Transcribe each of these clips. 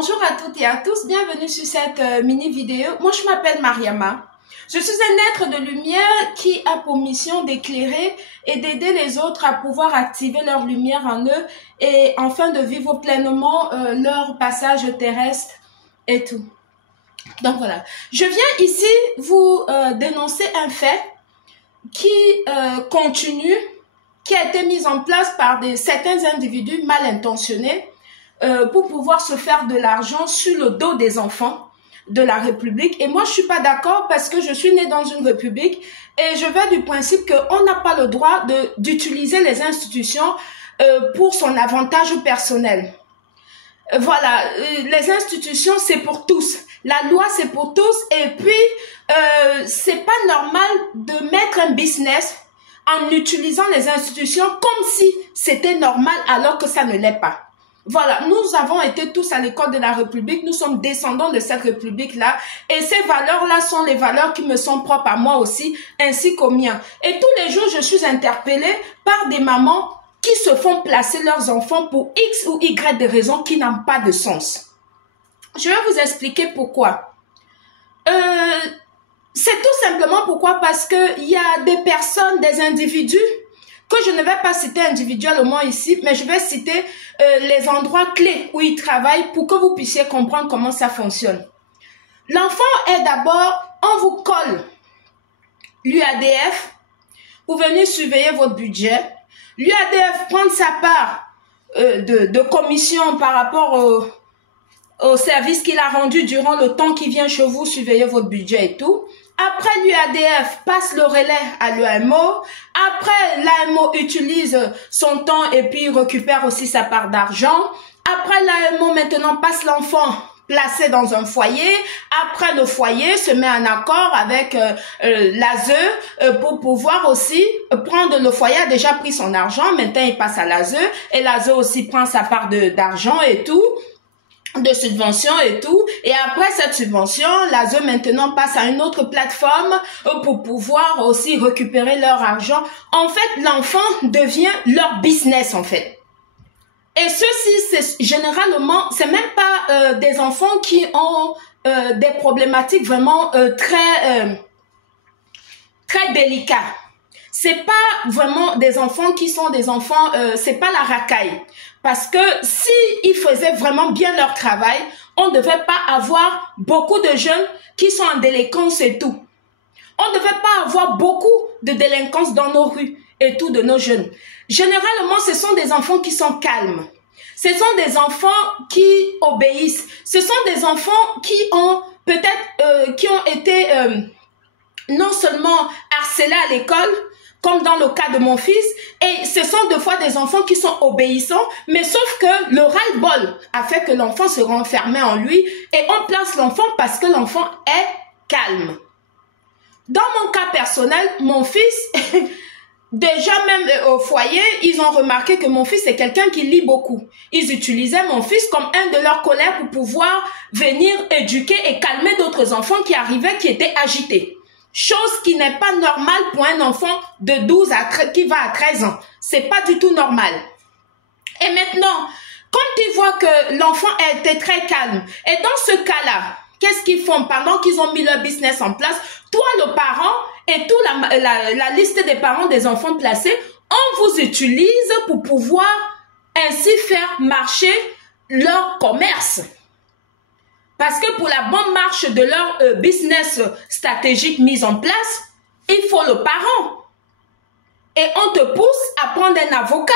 Bonjour à toutes et à tous, bienvenue sur cette mini vidéo. Moi je m'appelle Mariama. Je suis un être de lumière qui a pour mission d'éclairer et d'aider les autres à pouvoir activer leur lumière en eux et enfin de vivre pleinement leur passage terrestre et tout. Donc voilà, je viens ici vous dénoncer un fait qui continue, qui a été mis en place par certains individus mal intentionnés pour pouvoir se faire de l'argent sur le dos des enfants de la République. Et moi, je suis pas d'accord parce que je suis née dans une République et je vais du principe qu'on n'a pas le droit d'utiliser les institutions pour son avantage personnel. Voilà, les institutions, c'est pour tous. La loi, c'est pour tous. Et puis, c'est pas normal de mettre un business en utilisant les institutions comme si c'était normal alors que ça ne l'est pas. Voilà, nous avons été tous à l'école de la République, nous sommes descendants de cette République-là et ces valeurs-là sont les valeurs qui me sont propres à moi aussi, ainsi qu'aux miens. Et tous les jours, je suis interpellée par des mamans qui se font placer leurs enfants pour X ou Y des raisons qui n'ont pas de sens. Je vais vous expliquer pourquoi. C'est tout simplement pourquoi, parce qu'il y a des personnes, des individus, que je ne vais pas citer individuellement ici, mais je vais citer les endroits clés où ils travaillent pour que vous puissiez comprendre comment ça fonctionne. L'enfant est d'abord, on vous colle l'UADF pour venir surveiller votre budget. L'UADF prend sa part de commission par rapport au service qu'il a rendu durant le temps qu'il vient chez vous surveiller votre budget et tout. Après, l'UADF passe le relais à l'AMO. Après, l'AMO utilise son temps et puis récupère aussi sa part d'argent. Après, l'AMO maintenant passe l'enfant placé dans un foyer. Après, le foyer se met en accord avec l'ASE pour pouvoir aussi prendre, le foyer a déjà pris son argent. Maintenant, il passe à l'ASE et l'ASE aussi prend sa part d'argent et tout, de subvention et tout, et après cette subvention, l'ASE maintenant passe à une autre plateforme pour pouvoir aussi récupérer leur argent. En fait, l'enfant devient leur business en fait. Et ceci, c'est généralement, c'est même pas des enfants qui ont des problématiques vraiment très délicates. C'est pas vraiment des enfants qui sont des enfants, c'est pas la racaille. Parce que si ils faisaient vraiment bien leur travail, on ne devait pas avoir beaucoup de jeunes qui sont en délinquance et tout. On ne devait pas avoir beaucoup de délinquance dans nos rues et tout de nos jeunes. Généralement, ce sont des enfants qui sont calmes. Ce sont des enfants qui obéissent. Ce sont des enfants qui ont peut-être, qui ont été non seulement harcelés à l'école, comme dans le cas de mon fils, et ce sont deux fois des enfants qui sont obéissants, mais sauf que le ras-le-bol a fait que l'enfant se renfermait en lui, et on place l'enfant parce que l'enfant est calme. Dans mon cas personnel, mon fils, déjà même au foyer, ils ont remarqué que mon fils est quelqu'un qui lit beaucoup. Ils utilisaient mon fils comme un de leurs collègues pour pouvoir venir éduquer et calmer d'autres enfants qui arrivaient, qui étaient agités. Chose qui n'est pas normale pour un enfant de 12 à 13, qui va à 13 ans. C'est pas du tout normal. Et maintenant, quand ils voient que l'enfant était très calme, et dans ce cas-là, qu'est-ce qu'ils font pendant qu'ils ont mis leur business en place? Toi, le parent, et toute la liste des parents des enfants placés, on vous utilise pour pouvoir ainsi faire marcher leur commerce. Parce que pour la bonne marche de leur business stratégique mis en place, il faut le parent. Et on te pousse à prendre un avocat.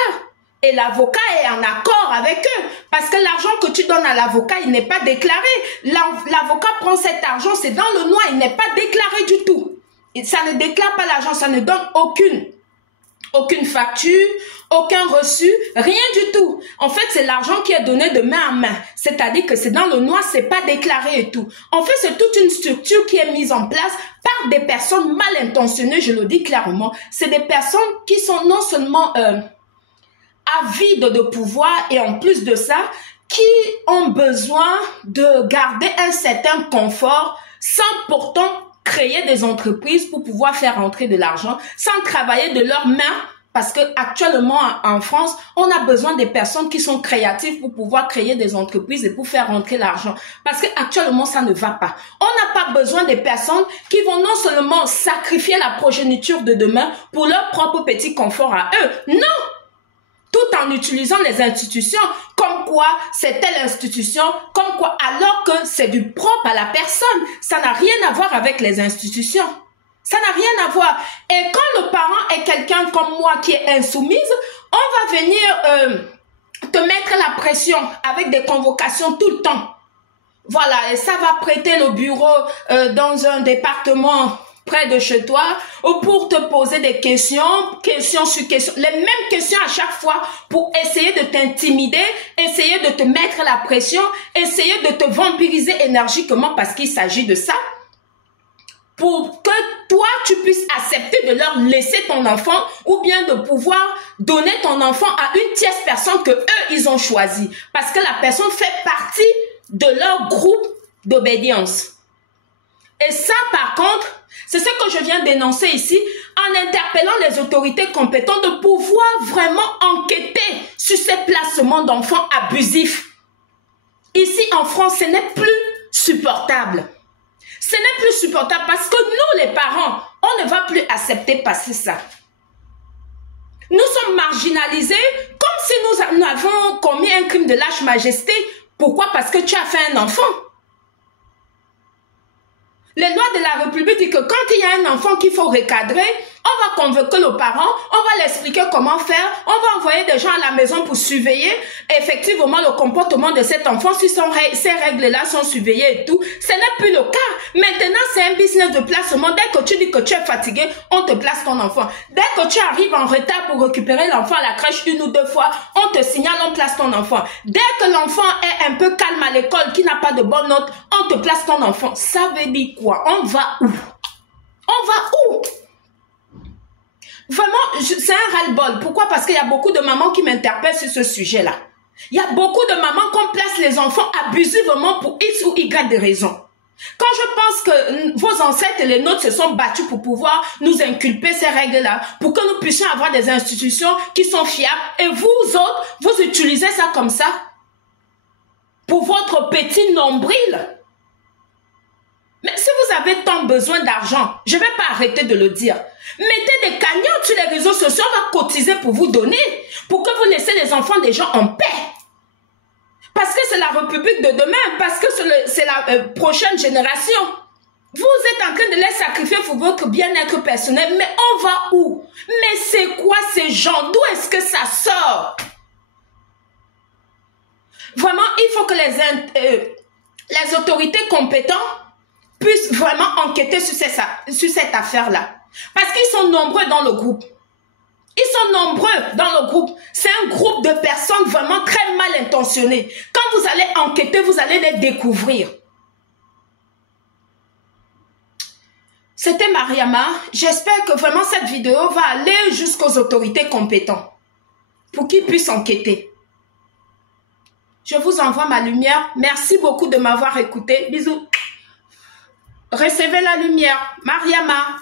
Et l'avocat est en accord avec eux. Parce que l'argent que tu donnes à l'avocat, il n'est pas déclaré. L'avocat prend cet argent, c'est dans le noir, il n'est pas déclaré du tout. Et ça ne déclare pas l'argent, ça ne donne aucune facture, aucun reçu, rien du tout. En fait, c'est l'argent qui est donné de main à main. C'est-à-dire que c'est dans le noir, c'est pas déclaré et tout. En fait, c'est toute une structure qui est mise en place par des personnes mal intentionnées, je le dis clairement. C'est des personnes qui sont non seulement avides de pouvoir et en plus de ça, qui ont besoin de garder un certain confort sans pourtant créer des entreprises pour pouvoir faire rentrer de l'argent, sans travailler de leurs mains Parce que actuellement en France, on a besoin des personnes qui sont créatives pour pouvoir créer des entreprises et pour faire rentrer l'argent. Parce que actuellement, ça ne va pas. On n'a pas besoin des personnes qui vont non seulement sacrifier la progéniture de demain pour leur propre petit confort à eux. Non! Tout en utilisant les institutions, comme quoi c'est telle institution, comme quoi, alors que c'est du propre à la personne. Ça n'a rien à voir avec les institutions. Ça n'a rien à voir. Et quand le parent est quelqu'un comme moi qui est insoumise, on va venir te mettre la pression avec des convocations tout le temps. Voilà, et ça va prêter le bureau dans un département près de chez toi pour te poser des questions sur questions, les mêmes questions à chaque fois pour essayer de t'intimider, essayer de te mettre la pression, essayer de te vampiriser énergiquement parce qu'il s'agit de ça. Pour que toi, tu puisses accepter de leur laisser ton enfant ou bien de pouvoir donner ton enfant à une tierce personne que eux, ils ont choisi. Parce que la personne fait partie de leur groupe d'obédience. Et ça, par contre, c'est ce que je viens d'énoncer ici en interpellant les autorités compétentes de pouvoir vraiment enquêter sur ces placements d'enfants abusifs. Ici, en France, ce n'est plus supportable. Ce n'est plus supportable parce que nous, les parents, on ne va plus accepter passer ça. Nous sommes marginalisés comme si nous avons commis un crime de lâche-majesté. Pourquoi? Parce que tu as fait un enfant. Les lois de la République disent que quand il y a un enfant qu'il faut recadrer, on va convoquer le parent, on va l'expliquer comment faire, on va envoyer des gens à la maison pour surveiller effectivement le comportement de cet enfant, si ces règles-là sont surveillées et tout. Ce n'est plus le cas. Maintenant, c'est un business de placement. Dès que tu dis que tu es fatigué, on te place ton enfant. Dès que tu arrives en retard pour récupérer l'enfant à la crèche une ou deux fois, on te signale, on place ton enfant. Dès que l'enfant est un peu calme à l'école, qui n'a pas de bonnes notes, on te place ton enfant. Ça veut dire quoi? On va où? On va où? Vraiment, c'est un ras-le-bol. Pourquoi? Parce qu'il y a beaucoup de mamans qui m'interpellent sur ce sujet-là. Il y a beaucoup de mamans qu'on place les enfants abusivement pour X ou Y des raisons. Quand je pense que vos ancêtres et les nôtres se sont battus pour pouvoir nous inculper ces règles-là, pour que nous puissions avoir des institutions qui sont fiables, et vous autres, vous utilisez ça comme ça pour votre petit nombril. Mais si vous avez tant besoin d'argent, je ne vais pas arrêter de le dire. Mettez des cagnottes sur les réseaux sociaux, on va cotiser pour vous donner, pour que vous laissez les enfants des gens en paix. Parce que c'est la République de demain, parce que c'est la prochaine génération. Vous êtes en train de les sacrifier pour votre bien-être personnel, mais on va où? Mais c'est quoi ces gens? D'où est-ce que ça sort? Vraiment, il faut que les autorités compétentes puissent vraiment enquêter sur cette affaire-là. Parce qu'ils sont nombreux dans le groupe. Ils sont nombreux dans le groupe. C'est un groupe de personnes vraiment très mal intentionnées. Quand vous allez enquêter, vous allez les découvrir. C'était Mariama. J'espère que vraiment cette vidéo va aller jusqu'aux autorités compétentes pour qu'ils puissent enquêter. Je vous envoie ma lumière. Merci beaucoup de m'avoir écouté. Bisous. Recevez la lumière. Mariama.